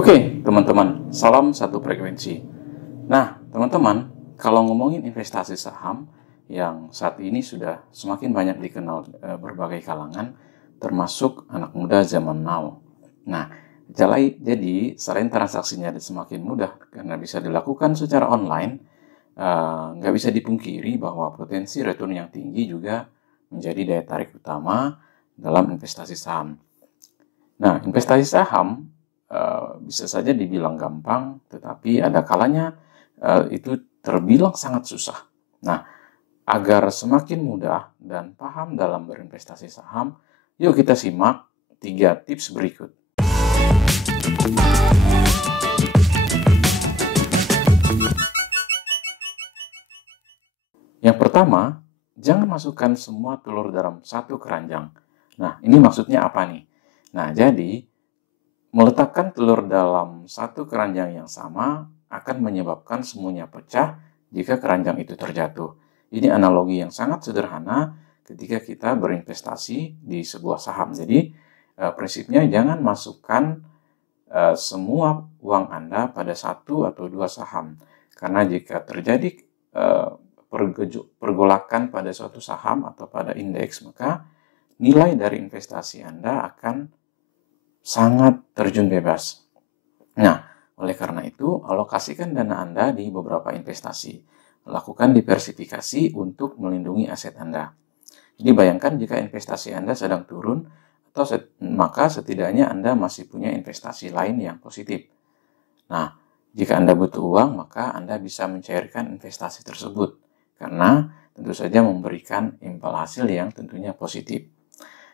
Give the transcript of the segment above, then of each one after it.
Oke, teman-teman, salam satu frekuensi. Nah, teman-teman, kalau ngomongin investasi saham yang saat ini sudah semakin banyak dikenal berbagai kalangan, termasuk anak muda zaman now. Nah, jadi selain transaksinya semakin mudah karena bisa dilakukan secara online, nggak bisa dipungkiri bahwa potensi return yang tinggi juga menjadi daya tarik utama dalam investasi saham. Nah, investasi saham bisa saja dibilang gampang, tetapi ada kalanya itu terbilang sangat susah. Nah, agar semakin mudah dan paham dalam berinvestasi saham, yuk kita simak 3 tips berikut. Yang pertama, jangan masukkan semua telur dalam satu keranjang. Nah, ini maksudnya apa nih? Nah, jadi meletakkan telur dalam satu keranjang yang sama akan menyebabkan semuanya pecah jika keranjang itu terjatuh. Ini analogi yang sangat sederhana ketika kita berinvestasi di sebuah saham. Jadi prinsipnya jangan masukkan semua uang Anda pada satu atau dua saham. Karena jika terjadi pergolakan pada suatu saham atau pada indeks, maka nilai dari investasi Anda akan sangat terjun bebas. Nah, oleh karena itu, alokasikan dana Anda di beberapa investasi. Lakukan diversifikasi untuk melindungi aset Anda. Jadi bayangkan jika investasi Anda sedang turun, maka setidaknya Anda masih punya investasi lain yang positif. Nah, jika Anda butuh uang, maka Anda bisa mencairkan investasi tersebut. Karena tentu saja memberikan imbal hasil yang tentunya positif.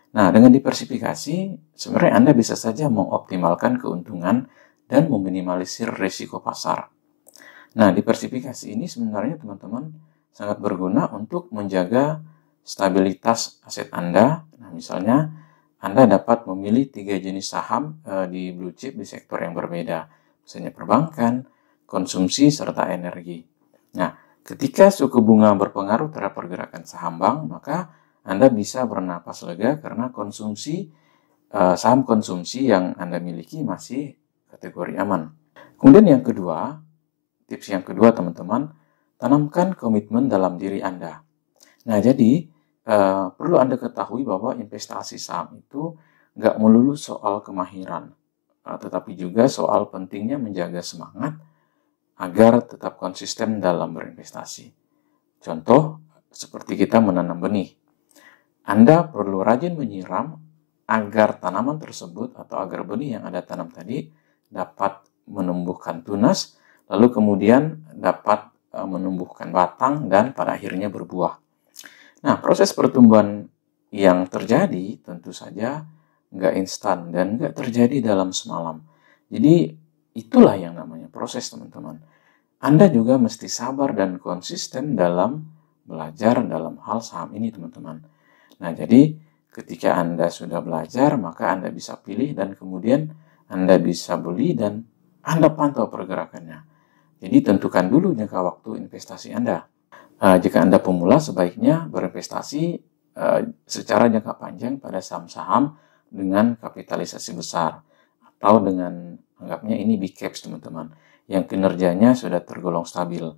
Nah, dengan diversifikasi, sebenarnya Anda bisa saja mengoptimalkan keuntungan dan meminimalisir risiko pasar. Nah, diversifikasi ini sebenarnya teman-teman sangat berguna untuk menjaga stabilitas aset Anda. Nah, misalnya Anda dapat memilih 3 jenis saham di blue chip di sektor yang berbeda. Misalnya perbankan, konsumsi, serta energi. Nah, ketika suku bunga berpengaruh terhadap pergerakan saham bank, maka Anda bisa bernapas lega karena saham konsumsi yang Anda miliki masih kategori aman. Kemudian tips yang kedua teman-teman, tanamkan komitmen dalam diri Anda. Nah, jadi perlu Anda ketahui bahwa investasi saham itu nggak melulu soal kemahiran, tetapi juga soal pentingnya menjaga semangat agar tetap konsisten dalam berinvestasi. Contoh, seperti kita menanam benih. Anda perlu rajin menyiram agar tanaman tersebut atau agar benih yang Anda tanam tadi dapat menumbuhkan tunas, lalu kemudian dapat menumbuhkan batang dan pada akhirnya berbuah. Nah, proses pertumbuhan yang terjadi tentu saja nggak instan dan nggak terjadi dalam semalam. Jadi itulah yang namanya proses, teman-teman. Anda juga mesti sabar dan konsisten dalam belajar dalam hal saham ini, teman-teman. Nah, jadi ketika Anda sudah belajar, maka Anda bisa pilih dan kemudian Anda bisa beli dan Anda pantau pergerakannya. Jadi tentukan dulu jangka waktu investasi Anda. Jika Anda pemula, sebaiknya berinvestasi secara jangka panjang pada saham-saham dengan kapitalisasi besar atau dengan anggapnya ini big caps, teman-teman, yang kinerjanya sudah tergolong stabil.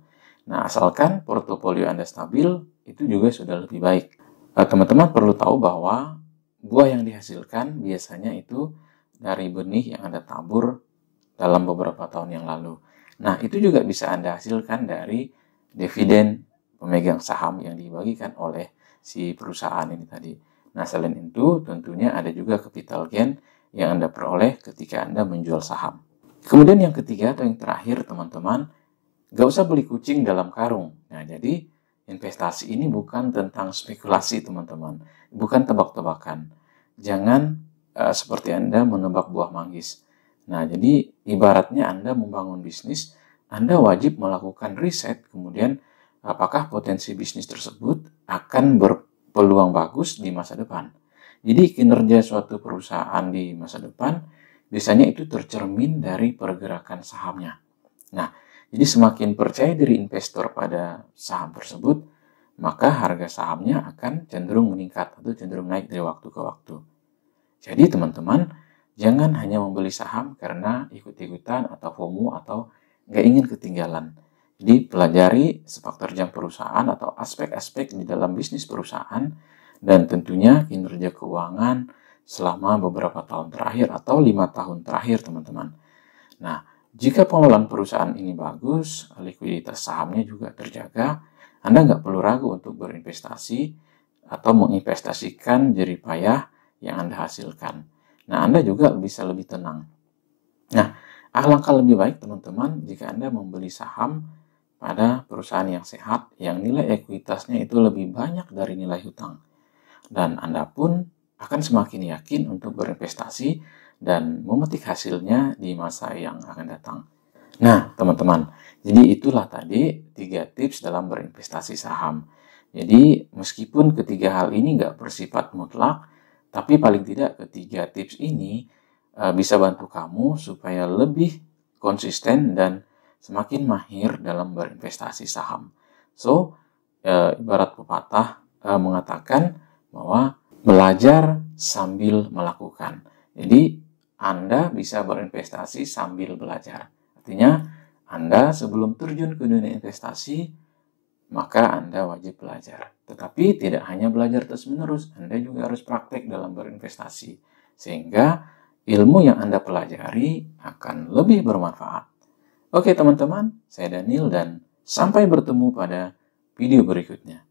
Nah, asalkan portofolio Anda stabil, itu juga sudah lebih baik. Teman-teman perlu tahu bahwa buah yang dihasilkan biasanya itu dari benih yang Anda tabur dalam beberapa tahun yang lalu. Nah, itu juga bisa Anda hasilkan dari dividen pemegang saham yang dibagikan oleh si perusahaan ini tadi. Nah, selain itu tentunya ada juga capital gain yang Anda peroleh ketika Anda menjual saham. Kemudian yang ketiga atau yang terakhir, teman-teman, gak usah beli kucing dalam karung. Nah, jadi investasi ini bukan tentang spekulasi, teman-teman. Bukan tebak-tebakan. Jangan seperti Anda menebak buah manggis. Nah, jadi ibaratnya Anda membangun bisnis, Anda wajib melakukan riset, kemudian apakah potensi bisnis tersebut akan berpeluang bagus di masa depan. Jadi kinerja suatu perusahaan di masa depan biasanya itu tercermin dari pergerakan sahamnya. Nah, jadi semakin percaya diri investor pada saham tersebut, maka harga sahamnya akan cenderung meningkat atau cenderung naik dari waktu ke waktu. Jadi teman-teman, Jangan hanya membeli saham karena ikut-ikutan atau FOMO atau nggak ingin ketinggalan. Jadi pelajari sepak terjang perusahaan atau aspek-aspek di dalam bisnis perusahaan dan tentunya kinerja keuangan selama beberapa tahun terakhir atau 5 tahun terakhir, teman-teman. Nah, jika pengelolaan perusahaan ini bagus, likuiditas sahamnya juga terjaga, Anda nggak perlu ragu untuk berinvestasi atau menginvestasikan jerih payah yang Anda hasilkan. Nah, Anda juga bisa lebih tenang. Nah, alangkah lebih baik, teman-teman, jika Anda membeli saham pada perusahaan yang sehat, yang nilai ekuitasnya itu lebih banyak dari nilai hutang. Dan Anda pun akan semakin yakin untuk berinvestasi dan memetik hasilnya di masa yang akan datang. Nah, teman-teman, jadi itulah tadi 3 tips dalam berinvestasi saham. Jadi, meskipun ketiga hal ini nggak bersifat mutlak, tapi paling tidak ketiga tips ini bisa bantu kamu supaya lebih konsisten dan semakin mahir dalam berinvestasi saham. So, ibarat pepatah mengatakan bahwa belajar sambil melakukan. Jadi, Anda bisa berinvestasi sambil belajar. Artinya, Anda sebelum terjun ke dunia investasi, maka Anda wajib belajar. Tetapi tidak hanya belajar terus-menerus, Anda juga harus praktek dalam berinvestasi. Sehingga ilmu yang Anda pelajari akan lebih bermanfaat. Oke teman-teman, saya Daniel dan sampai bertemu pada video berikutnya.